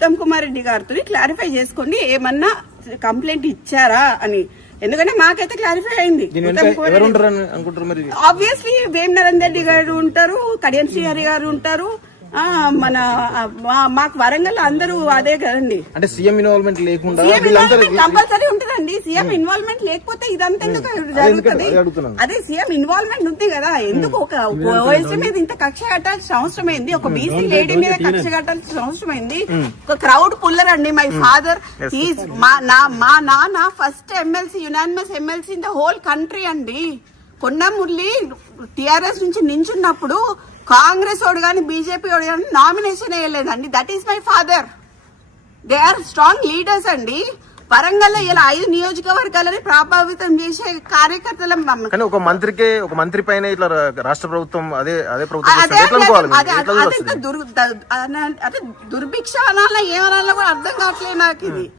ఉత్తమ్ కుమార్ రెడ్డి గారితో క్లారిఫై చేసుకోండి ఏమన్నా కంప్లైంట్ ఇచ్చారా అని. ఎందుకంటే మాకైతే క్లారిఫై అయింది. ఆబ్వియస్లీ వేం నరేందర్ రెడ్డి గారు ఉంటారు, కడియం శ్రీహరి గారు ఉంటారు, మన మాకు వరంగల్ అందరూ అదే కదండి. అంటే సీఎం ఇన్వాల్వ్మెంట్ లేకుండా కంపల్సరీ ఉంటుందండి. సీఎం ఇన్వాల్వ్మెంట్ లేకపోతే ఇదంతా ఎందుకు జరుగుతుంది? అదే సీఎం ఇన్వాల్వ్మెంట్ ఉంది కదా. ఎందుకు ఒక ఓఎస్టీ మీద ఇంత కక్ష కట్టాల్సిన అవసరం ఏంది? ఒక బీసీ లేడీ మీద కక్ష కట్టాల్సిన అవసరం ఏంది? ఒక క్రౌడ్ పుల్లర్ అండి. మై ఫాదర్ మా నాన్న first MLC, unanimous MLC in the whole country అండి. కొండ మురళి టిఆర్ఎస్ నుంచి నించున్నప్పుడు కాంగ్రెస్ వాడు కానీ బీజేపీ వాడు కానీ నామినేషన్ వేయలేదండి. That is my father. They are strong leaders అండి. వరంగల్ ఇలా 5 నియోజకవర్గాలని ప్రభావితం చేసే కార్యకర్తల ఒక మంత్రి పైన ఇట్లా రాష్ట్ర ప్రభుత్వం అదే దుర్భిక్ష అనాలన్నా ఏమనాలన్నా కూడా అర్థం కావట్లేదు నాకు ఇది.